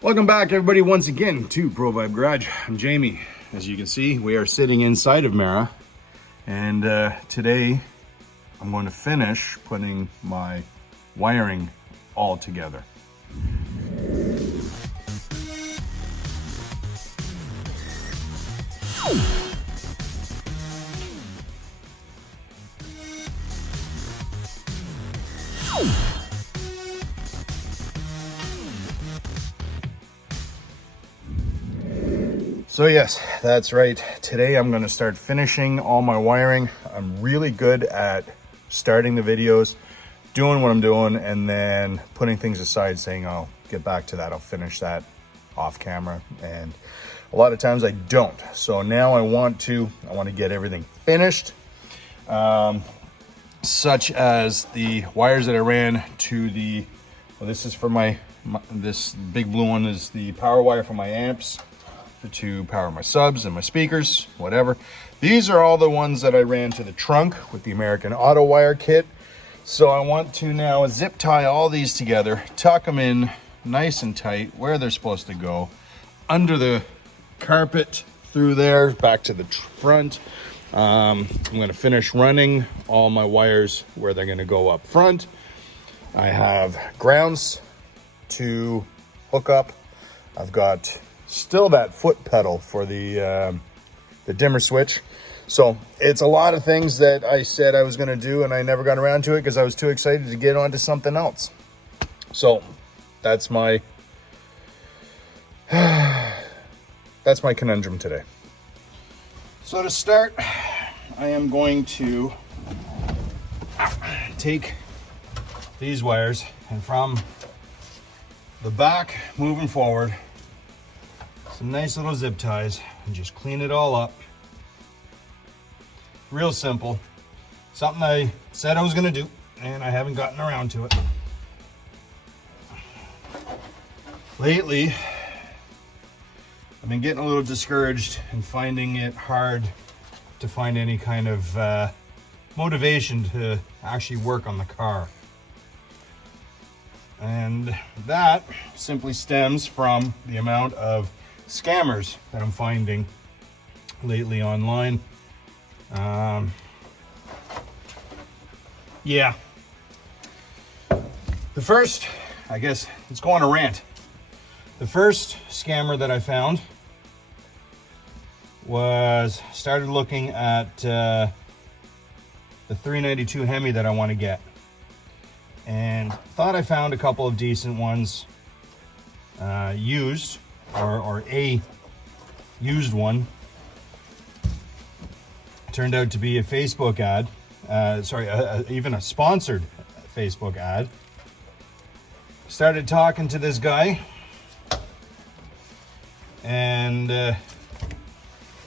Welcome back, everybody, once again to Pro Vibe Garage. I'm Jamie. As you can see, we are sitting inside of Mara, and today I'm going to finish putting my wiring all together. So yes, that's right. Today I'm going to start finishing all my wiring. I'm really good at starting the videos, doing what I'm doing, and then putting things aside, saying I'll get back to that, I'll finish that off camera. And a lot of times I don't. So now I want to get everything finished, such as the wires that I ran to the, well, this is for this big blue one is the power wire for my amps, to power my subs and my speakers, whatever. These are all the ones that I ran to the trunk with the American Auto Wire kit. So I want to now zip tie all these together, tuck them in nice and tight where they're supposed to go, under the carpet, through there, back to the front. I'm going to finish running all my wires where they're going to go up front. I have grounds to hook up. I've got still that foot pedal for the dimmer switch. So it's a lot of things that I said I was going to do and I never got around to it because I was too excited to get onto something else. So that's my conundrum today. So to start, I am going to take these wires, and from the back moving forward, some nice little zip ties, and just clean it all up. Real simple. Something I said I was going to do, and I haven't gotten around to it. Lately, I've been getting a little discouraged and finding it hard to find any kind of motivation to actually work on the car. And that simply stems from the amount of scammers that I'm finding lately online. Yeah. The first, I guess, let's go on a rant. The first scammer that I found started looking at the 392 Hemi that I want to get, and thought I found a couple of decent ones used, or a used one. Turned out to be a Facebook ad, even a sponsored Facebook ad. Started talking to this guy, and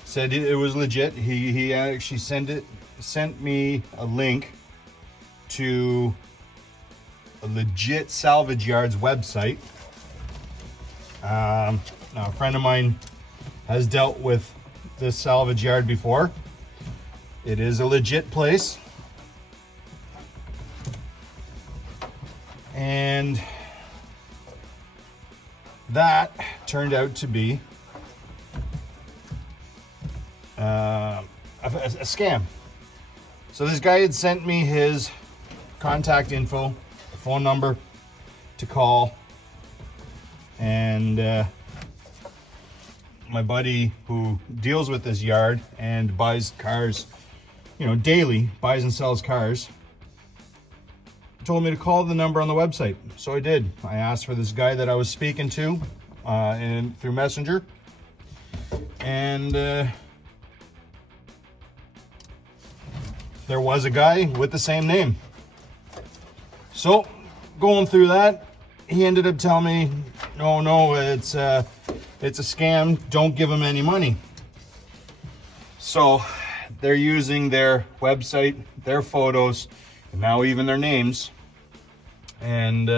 said it was legit. He actually sent me a link to a legit salvage yard's website. Now, a friend of mine has dealt with this salvage yard before. It is a legit place. And that turned out to be a scam. So this guy had sent me his contact info, phone number to call, and my buddy who deals with this yard and buys cars, daily, buys and sells cars, told me to call the number on the website. So I did. I asked for this guy that I was speaking to through Messenger, and there was a guy with the same name. So going through that, he ended up telling me, no, it's a scam. Don't give him any money. So they're using their website, their photos, and now even their names, and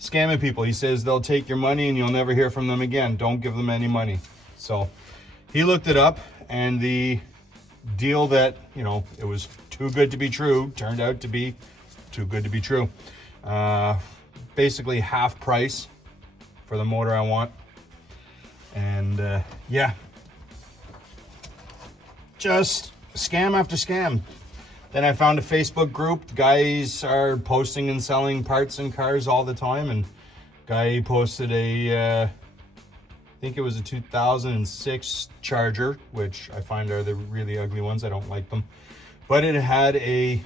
scamming people. He says they'll take your money and you'll never hear from them again. Don't give them any money. So he looked it up, and the deal that, it was too good to be true turned out to be too good to be true. Basically half price for the motor I want. And yeah, just scam after scam. Then I found a Facebook group. Guys are posting and selling parts and cars all the time, and guy posted a I think it was a 2006 Charger, which I find are the really ugly ones. I don't like them, but it had a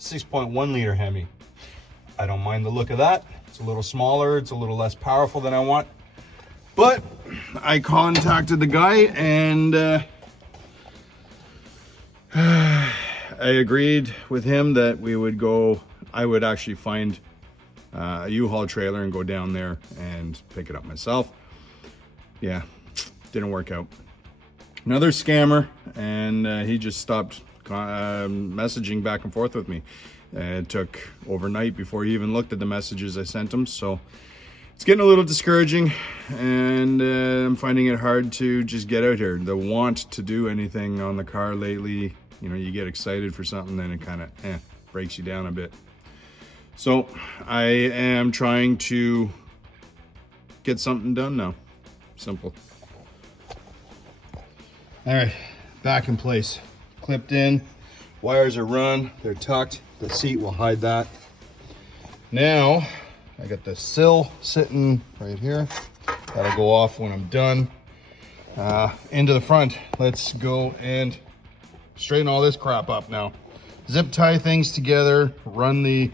6.1 liter Hemi. I don't mind the look of that. It's a little smaller, it's a little less powerful than I want, but I contacted the guy, and I agreed with him that I would actually find a U-Haul trailer and go down there and pick it up myself. Yeah, didn't work out. Another scammer, and he just stopped messaging back and forth with me. It took overnight before he even looked at the messages I sent him, so it's getting a little discouraging, and I'm finding it hard to just get out here. The want to do anything on the car lately, you know, you get excited for something, then it kind of breaks you down a bit. So I am trying to get something done now. Simple. All right, back in place. Clipped in, wires are run, they're tucked. The seat will hide that. Now, I got the sill sitting right here. That'll go off when I'm done. Into the front. Let's go and straighten all this crap up now. Zip tie things together, run the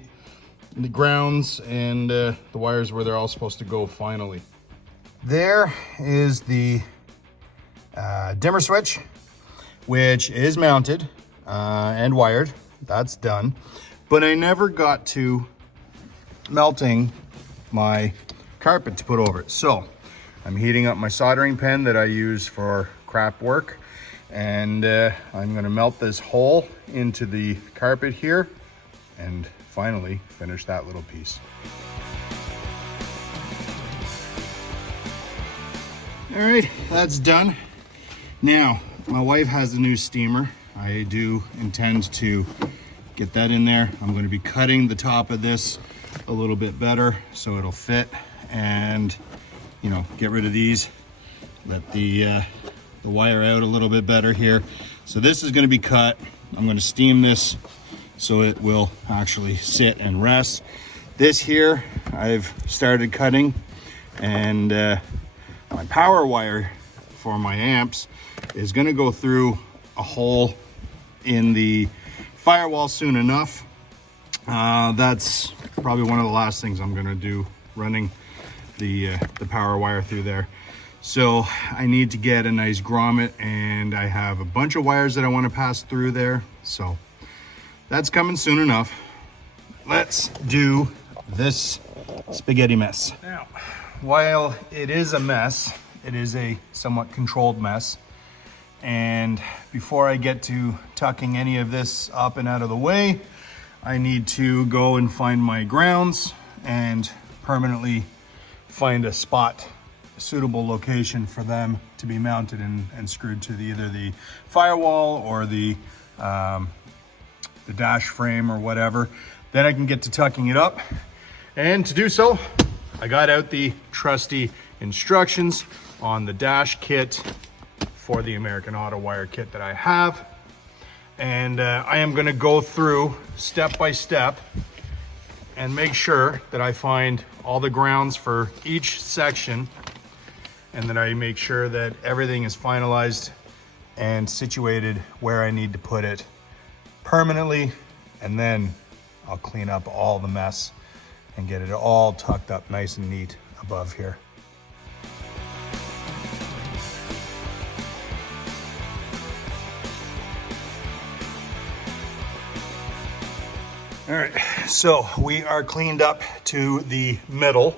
grounds and the wires where they're all supposed to go finally. There is the dimmer switch, which is mounted and wired. That's done. But I never got to melting my carpet to put over it. So I'm heating up my soldering pen that I use for craft work, and I'm gonna melt this hole into the carpet here and finally finish that little piece. All right, that's done. Now, my wife has a new steamer. I do intend to get that in there. I'm going to be cutting the top of this a little bit better so it'll fit, and you know, get rid of these, let the wire out a little bit better here. So this is going to be cut. I'm going to steam this so it will actually sit and rest. This here I've started cutting, and my power wire for my amps is going to go through a hole in the firewall soon enough. That's probably one of the last things I'm going to do, running the power wire through there. So I need to get a nice grommet, and I have a bunch of wires that I want to pass through there. So that's coming soon enough. Let's do this spaghetti mess. Now, while it is a mess, it is a somewhat controlled mess. And before I get to tucking any of this up and out of the way, I need to go and find my grounds and permanently find a spot, a suitable location for them to be mounted and screwed to either the firewall or the dash frame or whatever. Then I can get to tucking it up. And to do so, I got out the trusty instructions on the dash kit for the American Auto Wire kit that I have. And I am gonna go through step by step and make sure that I find all the grounds for each section, and that I make sure that everything is finalized and situated where I need to put it permanently. And then I'll clean up all the mess and get it all tucked up nice and neat above here. All right, so we are cleaned up to the middle.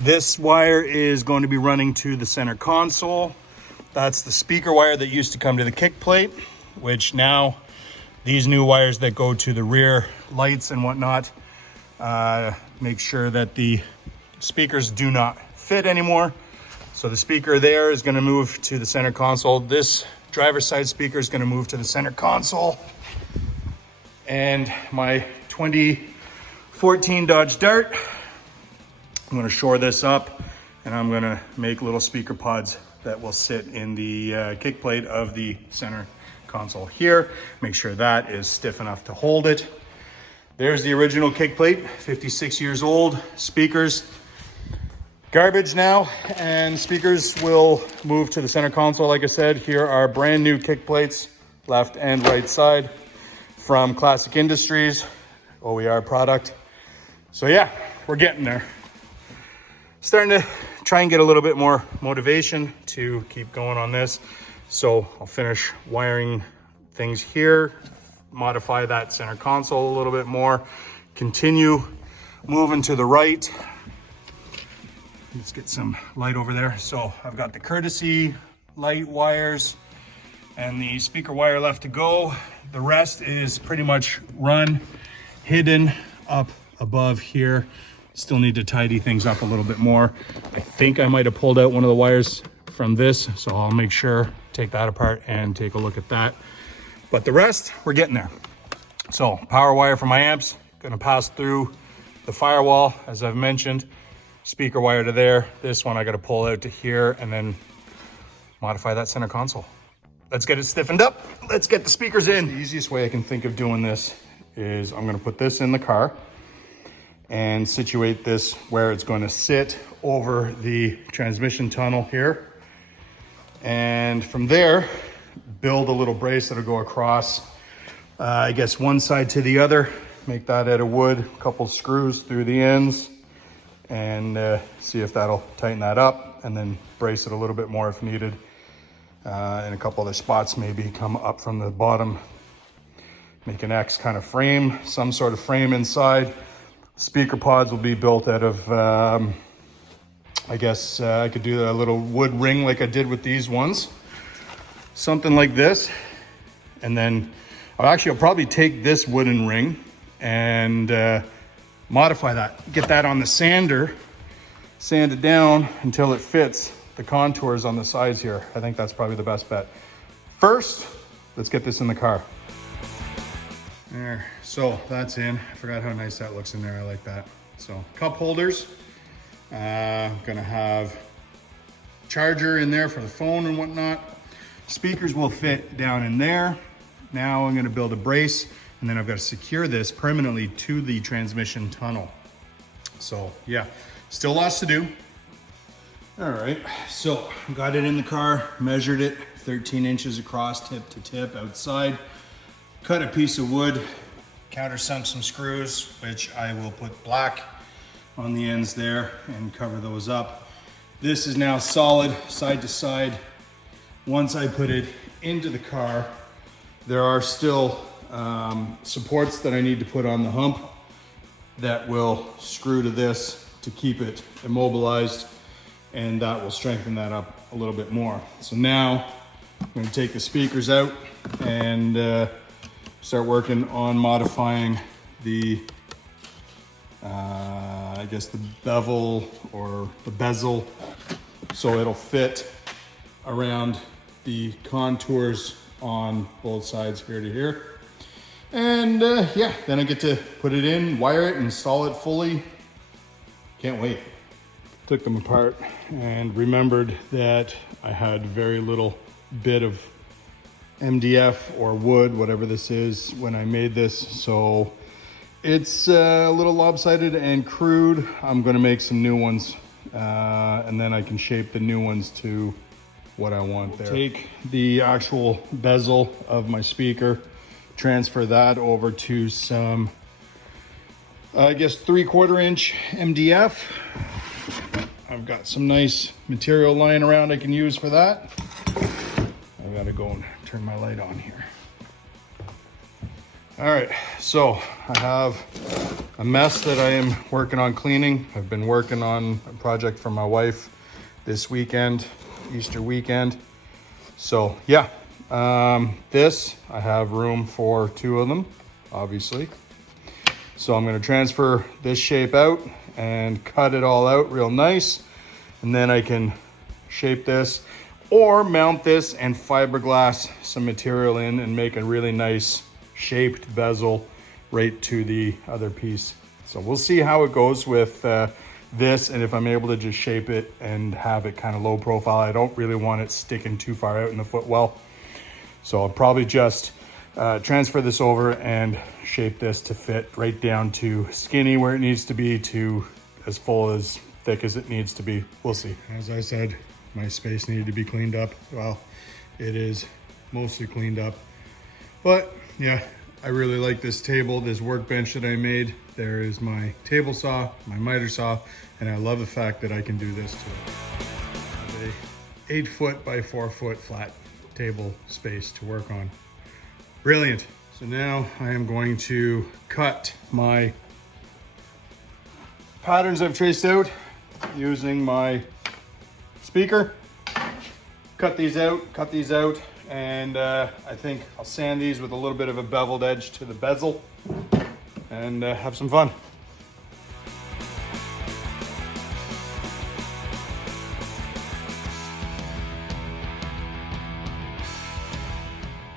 This wire is going to be running to the center console. That's the speaker wire that used to come to the kick plate, which now these new wires that go to the rear lights and whatnot make sure that the speakers do not fit anymore. So the speaker there is going to move to the center console. This driver's side speaker is going to move to the center console. And my 2014 Dodge Dart I'm gonna shore this up, and I'm gonna make little speaker pods that will sit in the kick plate of the center console here. Make sure that is stiff enough to hold it. There's the original kick plate, 56 years old. Speakers, garbage now, and speakers will move to the center console. Like I said, here are brand new kick plates, left and right side, from Classic Industries, OER product. So yeah, we're getting there. Starting to try and get a little bit more motivation to keep going on this. So I'll finish wiring things here, modify that center console a little bit more, continue moving to the right. Let's get some light over there. So I've got the courtesy light wires and the speaker wire left to go. The rest is pretty much run, hidden up above here. Still need to tidy things up a little bit more. I think I might have pulled out one of the wires from this, so I'll make sure, take that apart and take a look at that. But the rest, we're getting there. So power wire for my amps, gonna pass through the firewall, as I've mentioned. Speaker wire to there. This one I gotta pull out to here and then modify that center console. Let's get it stiffened up. Let's get the speakers in. The easiest way I can think of doing this is I'm gonna put this in the car and situate this where it's going to sit over the transmission tunnel here. And from there, build a little brace that'll go across, I guess one side to the other, make that out of wood, a couple screws through the ends, and see if that'll tighten that up, and then brace it a little bit more if needed. In a couple other spots, maybe come up from the bottom, make an X kind of frame, some sort of frame inside. Speaker pods will be built out of, I guess I could do a little wood ring like I did with these ones. Something like this. And then I'll probably take this wooden ring and modify that. Get that on the sander, sand it down until it fits the contours on the sides here. I think that's probably the best bet. First, let's get this in the car. There, so that's in. I forgot how nice that looks in there. I like that. So cup holders. Gonna have charger in there for the phone and whatnot. Speakers will fit down in there. Now I'm gonna build a brace, and then I've got to secure this permanently to the transmission tunnel. So yeah, still lots to do. All right, so got it in the car, measured it, 13 inches across tip to tip outside. Cut a piece of wood, countersunk some screws, which I will put black on the ends there and cover those up. This is now solid side to side. Once I put it into the car, there are still supports that I need to put on the hump that will screw to this to keep it immobilized, and that will strengthen that up a little bit more. So now I'm going to take the speakers out and start working on modifying the, I guess the bevel or the bezel, so it'll fit around the contours on both sides here to here. And yeah, then I get to put it in, wire it, install it fully. Can't wait. Took them apart and remembered that I had very little bit of MDF or wood, whatever this is, when I made this. So it's a little lopsided and crude. I'm gonna make some new ones and then I can shape the new ones to what I want there. Take the actual bezel of my speaker, transfer that over to some, I guess 3/4 inch MDF. I've got some nice material lying around I can use for that. I gotta go and turn my light on here. All right, so I have a mess that I am working on cleaning. I've been working on a project for my wife this weekend, Easter weekend. So yeah, this, I have room for 2 of them, obviously. So I'm gonna transfer this shape out and cut it all out real nice. And then I can shape this or mount this and fiberglass some material in and make a really nice shaped bezel right to the other piece. So we'll see how it goes with this, and if I'm able to just shape it and have it kind of low profile, I don't really want it sticking too far out in the footwell. So I'll probably just transfer this over and shape this to fit right down to skinny where it needs to be to as full as thick as it needs to be. We'll see. As I said, my space needed to be cleaned up. Well, it is mostly cleaned up, but yeah, I really like this table, this workbench that I made. There is my table saw, my miter saw, and I love the fact that I can do this to it. I have a 8 foot by 4 foot flat table space to work on. Brilliant. So now I am going to cut my patterns I've traced out using my speaker. Cut these out, and I think I'll sand these with a little bit of a beveled edge to the bezel and have some fun.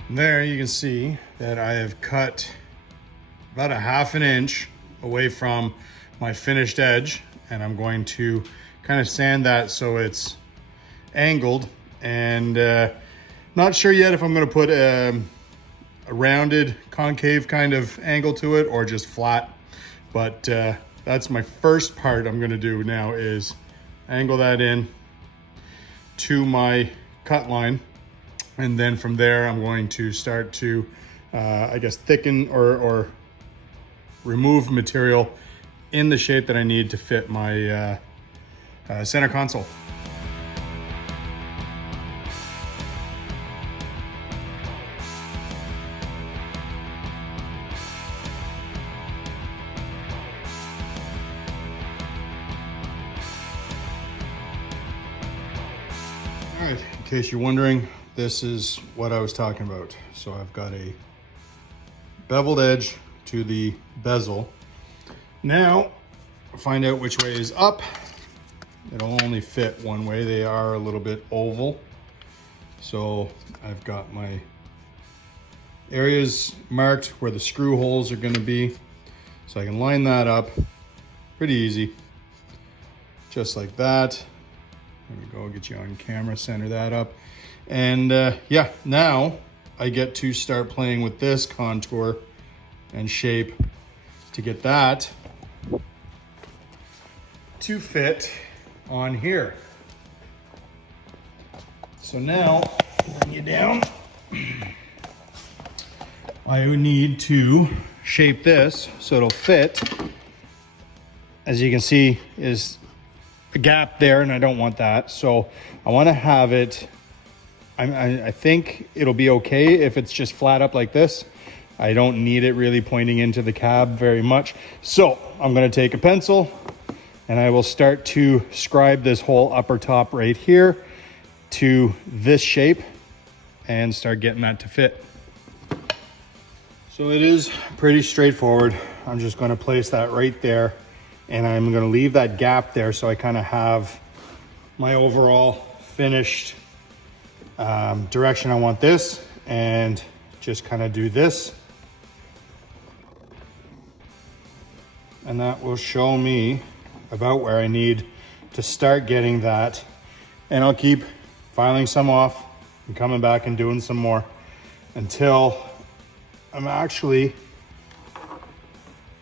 There you can see that I have cut about a 1/2 inch away from my finished edge, and I'm going to kind of sand that so it's angled, and not sure yet if I'm going to put a rounded concave kind of angle to it or just flat, but that's my first part I'm going to do now, is angle that in to my cut line. And then from there, I'm going to start to, I guess, thicken or remove material in the shape that I need to fit my center console. All right, in case you're wondering, this is what I was talking about. So I've got a beveled edge to the bezel. Now, find out which way is up. It'll only fit one way. They are a little bit oval. So I've got my areas marked where the screw holes are gonna be. So I can line that up pretty easy, just like that. There we go, get you on camera, center that up. And yeah, now I get to start playing with this contour and shape to get that to fit on here. So now, bring you down. I need to shape this so it'll fit. As you can see, is a gap there, and I don't want that. So I want to have it, I think it'll be okay if it's just flat up like this. I don't need it really pointing into the cab very much. So I'm going to take a pencil and I will start to scribe this whole upper top right here to this shape and start getting that to fit. So it is pretty straightforward. I'm just going to place that right there, and I'm going to leave that gap there so I kind of have my overall finished direction I want this, and just kind of do this, and that will show me about where I need to start getting that. And I'll keep filing some off and coming back and doing some more until I'm actually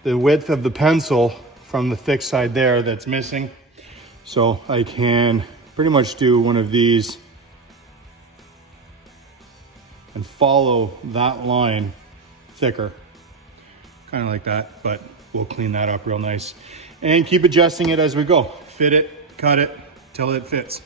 the width of the pencil from the thick side there that's missing. So I can pretty much do one of these and follow that line thicker, kind of like that, but we'll clean that up real nice and keep adjusting it as we go. Fit it, cut it till it fits.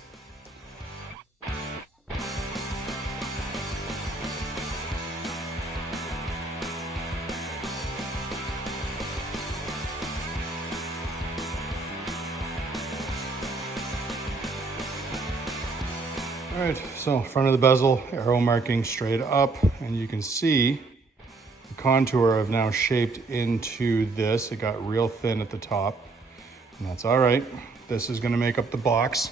All right, so front of the bezel, arrow marking straight up, and you can see the contour I've now shaped into this. It got real thin at the top, and that's all right. This is gonna make up the box.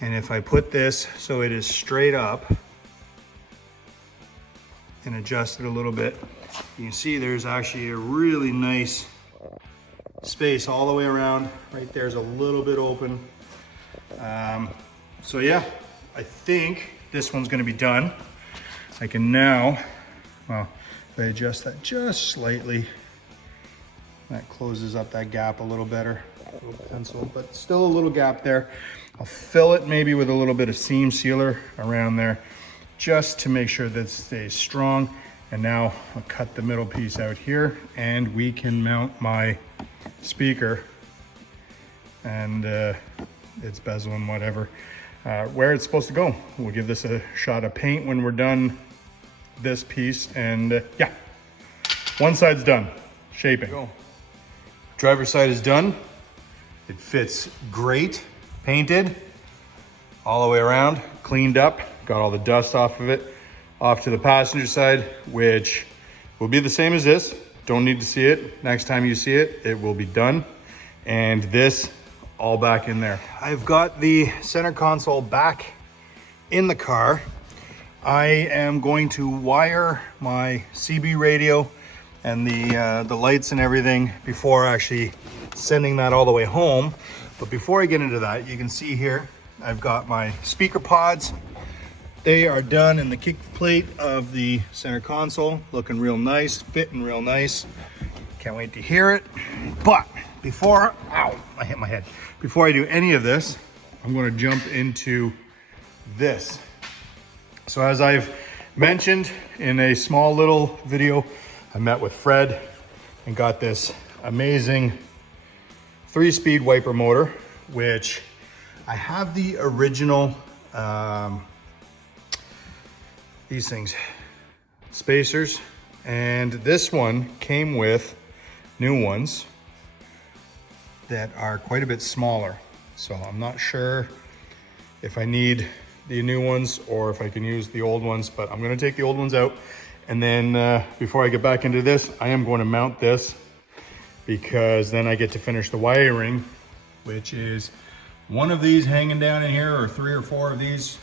And if I put this so it is straight up and adjust it a little bit, you can see there's actually a really nice space all the way around. Right there's a little bit open. So yeah, I think this one's gonna be done. I can now, well, if I adjust that just slightly, that closes up that gap a little better. A little pencil, but still a little gap there. I'll fill it maybe with a little bit of seam sealer around there, just to make sure that it stays strong. And now I'll cut the middle piece out here, and we can mount my speaker and its bezel and whatever, where it's supposed to go. We'll give this a shot of paint when we're done this piece, and yeah, one side's done, shaping. Go. Driver's side is done. It fits great, painted all the way around, cleaned up, got all the dust off of it. Off to the passenger side, which will be the same as this. Don't need to see it. Next time you see it, it will be done. And this all back in there. I've got the center console back in the car. I am going to wire my CB radio and the lights and everything before actually sending that all the way home. But before I get into that, you can see here, I've got my speaker pods. They are done in the kick plate of the center console, looking real nice, fitting real nice. Can't wait to hear it. But before, ow, I hit my head. Before I do any of this, I'm gonna jump into this. So as I've mentioned in a small little video, I met with Fred and got this amazing 3-speed wiper motor, which I have the original, these things, spacers, and this one came with new ones that are quite a bit smaller. So I'm not sure if I need the new ones or if I can use the old ones, but I'm gonna take the old ones out. And then before I get back into this, I am going to mount this, because then I get to finish the wiring, which is one of these hanging down in here, or 3 or 4 of these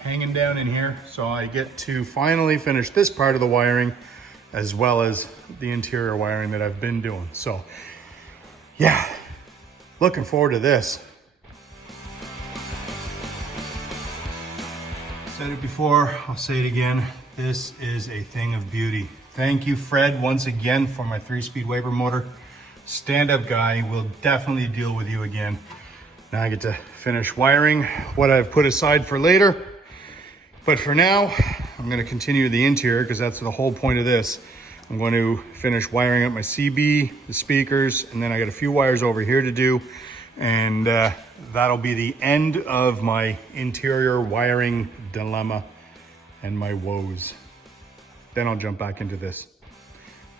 hanging down in here. So I get to finally finish this part of the wiring, as well as the interior wiring that I've been doing. So yeah, looking forward to this. Said it before, I'll say it again. This is a thing of beauty. Thank you, Fred, once again for my 3-speed wiper motor. Stand-up guy, will definitely deal with you again. Now I get to finish wiring what I've put aside for later. But for now, I'm gonna continue the interior, because that's the whole point of this. I'm going to finish wiring up my CB, the speakers, and then I got a few wires over here to do. And that'll be the end of my interior wiring dilemma and my woes. Then I'll jump back into this.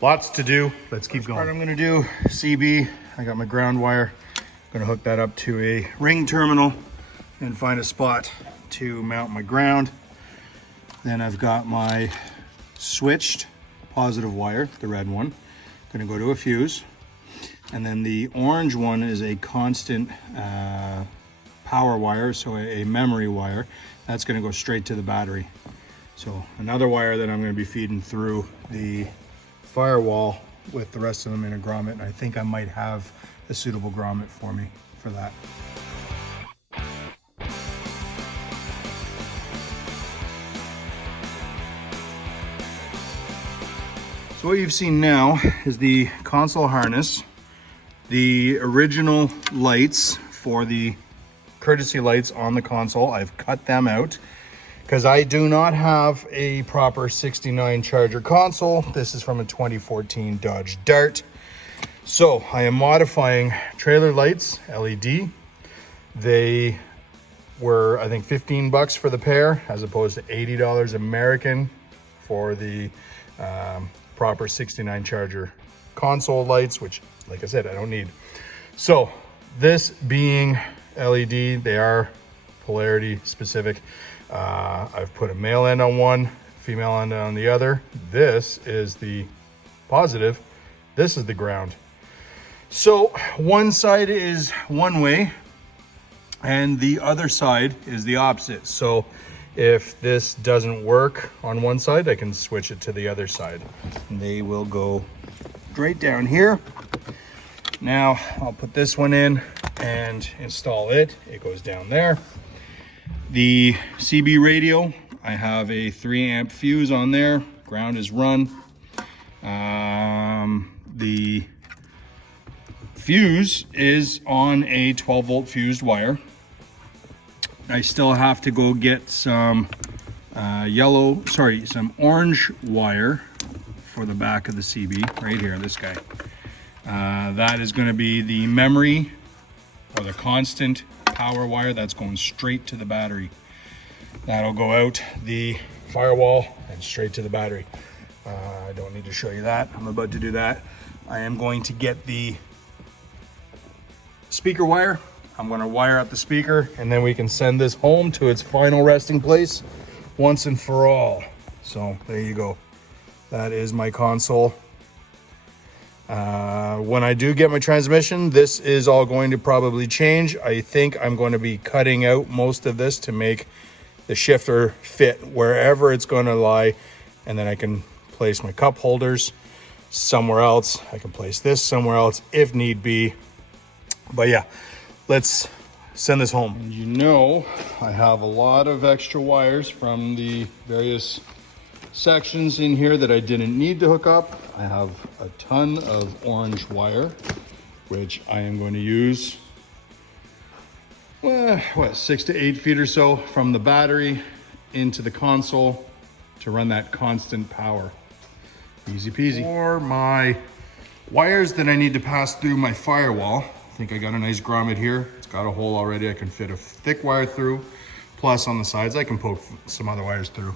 Lots to do, let's keep going. I'm gonna do CB, I got my ground wire. I'm gonna hook that up to a ring terminal and find a spot to mount my ground. Then I've got my switched positive wire, the red one, gonna go to a fuse. And then the orange one is a constant power wire, so a memory wire. That's gonna go straight to the battery. So another wire that I'm gonna be feeding through the firewall with the rest of them in a grommet. And I think I might have a suitable grommet for me for that. So what you've seen now is the console harness, the original lights for the courtesy lights on the console. I've cut them out because I do not have a proper 69 charger console. This is from a 2014 Dodge Dart. So I am modifying trailer lights, LED. They were, I think, 15 bucks for the pair, as opposed to $80 American for the proper 69 charger console lights, which, like I said, I don't need. So this being LED, they are polarity specific. I've put a male end on one, female end on the other. This is the positive, this is the ground. So one side is one way and the other side is the opposite. So if this doesn't work on one side, I can switch it to the other side. And they will go straight down here. Now I'll put this one in and install it. It goes down there. The CB radio, I have a 3 amp fuse on there. Ground is run. The fuse is on a 12 volt fused wire. I still have to go get some some orange wire for the back of the CB right here, this guy. That is going to be the memory or the constant power wire that's going straight to the battery. That'll go out the firewall and straight to the battery. I don't need to show you that. I'm about to do that. I am going to get the speaker wire. I'm going to wire up the speaker, and then we can send this home to its final resting place once and for all. So there you go. That is my console. When I do get my transmission, this is all going to probably change. I think I'm going to be cutting out most of this to make the shifter fit wherever it's going to lie, and then I can place my cup holders somewhere else. I can place this somewhere else if need be. But yeah, let's send this home. And you know, I have a lot of extra wires from the various sections in here that I didn't need to hook up. I have a ton of orange wire, which I am going to use, what, 6 to 8 feet or so from the battery into the console to run that constant power. Easy peasy. For my wires that I need to pass through my firewall, I think I got a nice grommet here. It's got a hole already. I can fit a thick wire through. Plus on the sides, I can poke some other wires through.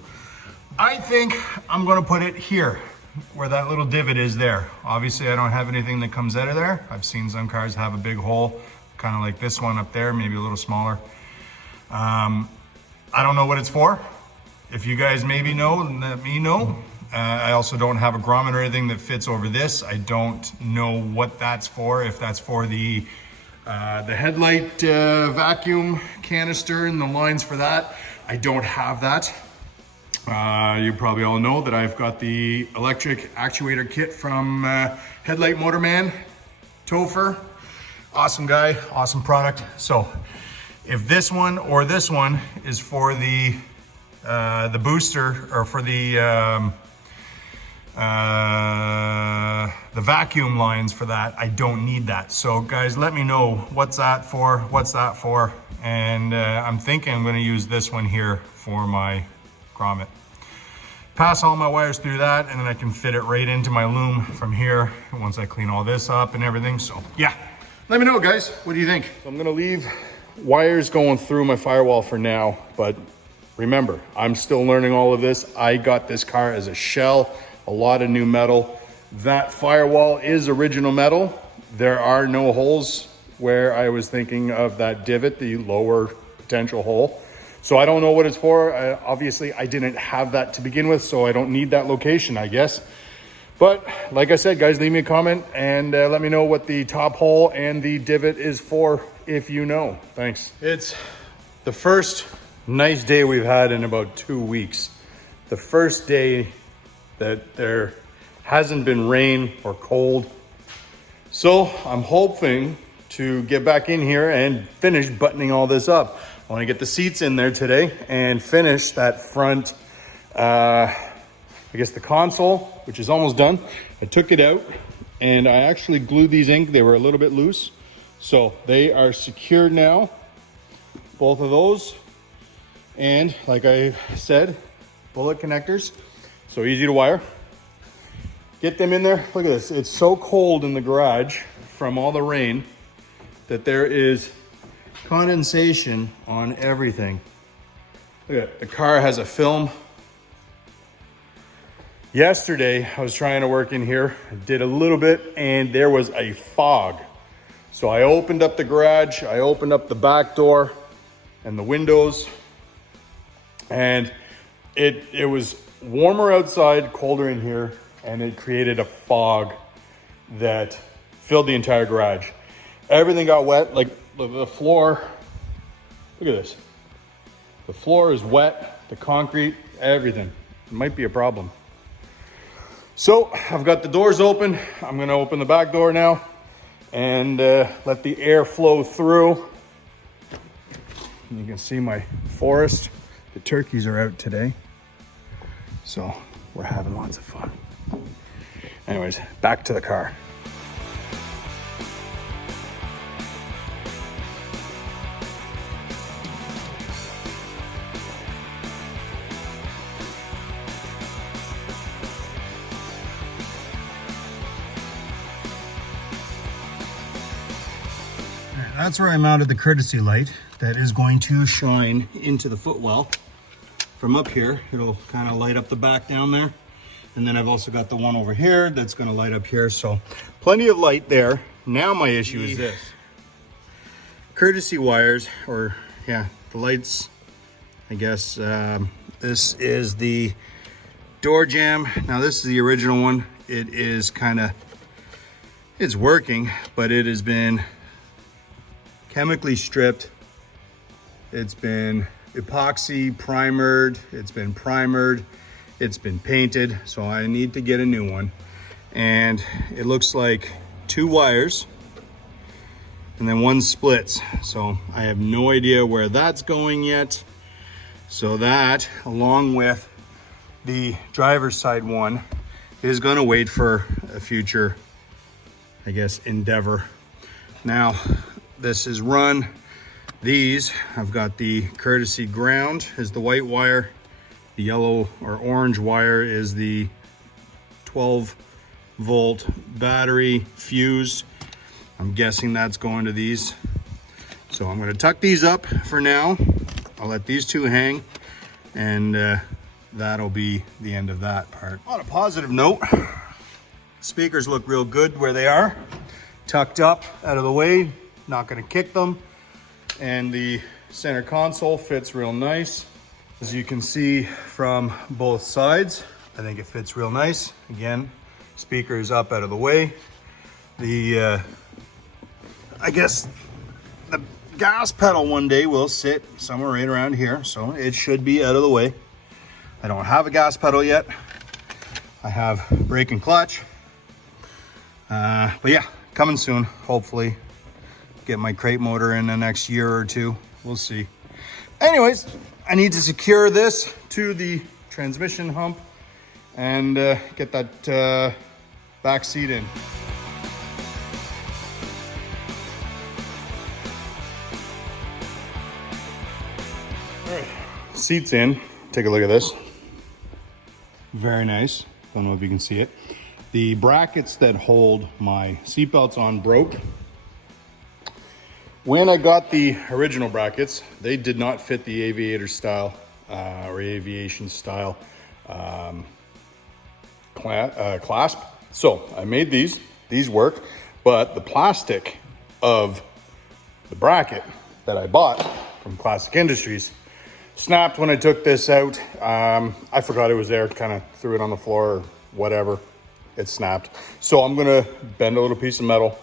I think I'm gonna put it here, where that little divot is there. Obviously, I don't have anything that comes out of there. I've seen some cars have a big hole, kind of like this one up there, maybe a little smaller. I don't know what it's for. If you guys maybe know, let me know. I also don't have a grommet or anything that fits over this. I don't know what that's for, if that's for the headlight vacuum canister and the lines for that. I don't have that. You probably all know that I've got the electric actuator kit from Headlight Motorman, Topher. Awesome guy, awesome product. So if this one or this one is for the booster or for the vacuum lines for that, I don't need that. So guys, let me know what's that for, and I'm thinking I'm going to use this one here for my grommet. Pass all my wires through that, and then I can fit it right into my loom from here once I clean all this up and everything. So yeah, let me know guys, what do you think? So I'm going to leave wires going through my firewall for now, but remember, I'm still learning all of this. I got this car as a shell, a lot of new metal. That firewall is original metal. There are no holes where I was thinking of that divot, the lower potential hole. So I don't know what it's for. Obviously, I didn't have that to begin with, so I don't need that location, I guess. But like I said, guys, leave me a comment and let me know what the top hole and the divot is for, if you know. Thanks. It's the first nice day we've had in about 2 weeks. The first day that there hasn't been rain or cold. So I'm hoping to get back in here and finish buttoning all this up. I want to get the seats in there today and finish that front, I guess the console, which is almost done. I took it out and I actually glued these in. They were a little bit loose. So they are secured now, both of those. And like I said, bullet connectors, so easy to wire. Get them in there. Look at this. It's so cold in the garage from all the rain that there is condensation on everything. Look at it. The car has a film. Yesterday, I was trying to work in here. I did a little bit and there was a fog. So I opened up the garage, I opened up the back door and the windows, and it was warmer outside, colder in here, and it created a fog that filled the entire garage. Everything got wet, like the floor. Look at this. The floor is wet, the concrete, everything. It might be a problem. So I've got the doors open. I'm gonna open the back door now and let the air flow through. And you can see my forest. The turkeys are out today, so we're having lots of fun. Anyways, back to the car. That's where I mounted the courtesy light that is going to shine into the footwell. From up here, it'll kind of light up the back down there. And then I've also got the one over here that's going to light up here. So plenty of light there. Now my issue is this. Courtesy wires, or yeah, the lights, I guess. This is the door jamb. Now this is the original one. It is kind of, it's working, but it has been chemically stripped. It's been epoxy primered, it's been primered, it's been painted, so I need to get a new one. And it looks like 2 wires and then 1 splits, so I have no idea where that's going yet. So that, along with the driver's side one, is going to wait for a future, I guess, endeavor. Now this is run. These, I've got the courtesy ground is the white wire. The yellow or orange wire is the 12 volt battery fuse. I'm guessing that's going to these. So I'm going to tuck these up for now. I'll let these 2 hang, and that'll be the end of that part. On a positive note, speakers look real good where they are. Tucked up, out of the way, not going to kick them. And the center console fits real nice. As you can see from both sides, I think it fits real nice. Again, speakers up out of the way. The, I guess the gas pedal one day will sit somewhere right around here, so it should be out of the way. I don't have a gas pedal yet. I have brake and clutch. But yeah, coming soon, hopefully. Get my crate motor in the next year or 2. We'll see. Anyways, I need to secure this to the transmission hump and get that back seat in. All right, seat's in. Take a look at this. Very nice. Don't know if you can see it. The brackets that hold my seat belts on broke. When I got the original brackets, they did not fit the aviator style or aviation style clasp. So I made these work, but the plastic of the bracket that I bought from Classic Industries snapped when I took this out. I forgot it was there, kind of threw it on the floor or whatever. It snapped. So I'm gonna bend a little piece of metal,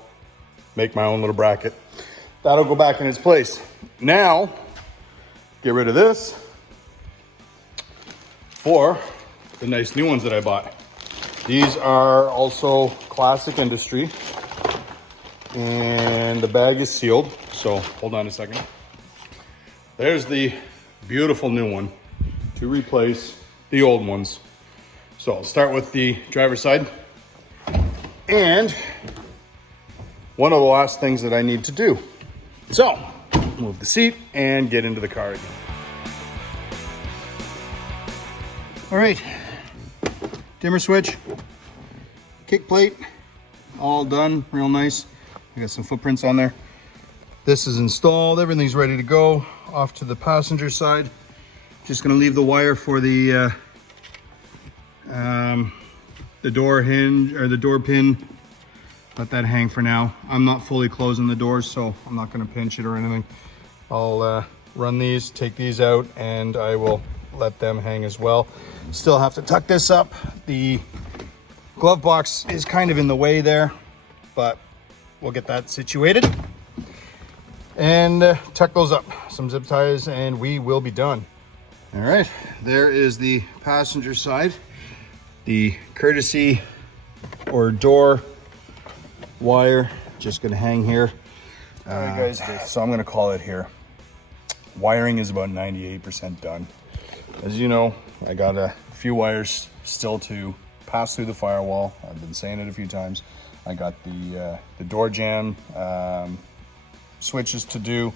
make my own little bracket. That'll go back in its place. Now, get rid of this for the nice new ones that I bought. These are also Classic Industry, and the bag is sealed. So hold on a second. There's the beautiful new one to replace the old ones. So I'll start with the driver's side. And one of the last things that I need to do. So, move the seat and get into the car again. All right, dimmer switch, kick plate, all done, real nice. I got some footprints on there. This is installed, everything's ready to go. Off to the passenger side. Just gonna leave the wire for the door hinge, or the door pin. Let that hang for now. I'm not fully closing the doors, so I'm not gonna pinch it or anything. I'll run these, take these out, and I will let them hang as well. Still have to tuck this up. The glove box is kind of in the way there, but we'll get that situated. And tuck those up, some zip ties, and we will be done. All right, there is the passenger side. The courtesy or door wire just gonna hang here. All right, guys, so I'm gonna call it here. Wiring is about 98% done. As you know, I got a few wires still to pass through the firewall. I've been saying it a few times. I got the door jamb switches to do.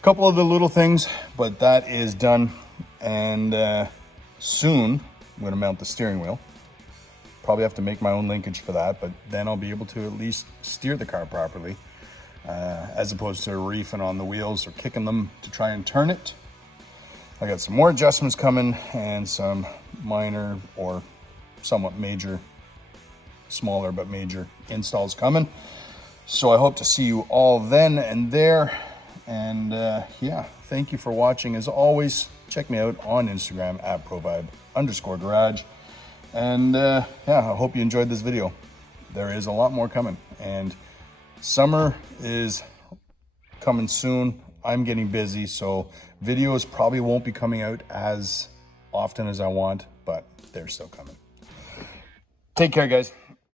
A couple of the little things, but that is done. And soon I'm gonna mount the steering wheel. Probably have to make my own linkage for that, but then I'll be able to at least steer the car properly, as opposed to reefing on the wheels or kicking them to try and turn it. I got some more adjustments coming and some minor or somewhat major, smaller but major installs coming. So I hope to see you all then and there. And yeah, thank you for watching. As always, check me out on Instagram at provibe_garage. And yeah, I hope you enjoyed this video. There is a lot more coming, and summer is coming soon. I'm getting busy, so videos probably won't be coming out as often as I want, but they're still coming. Take care, guys.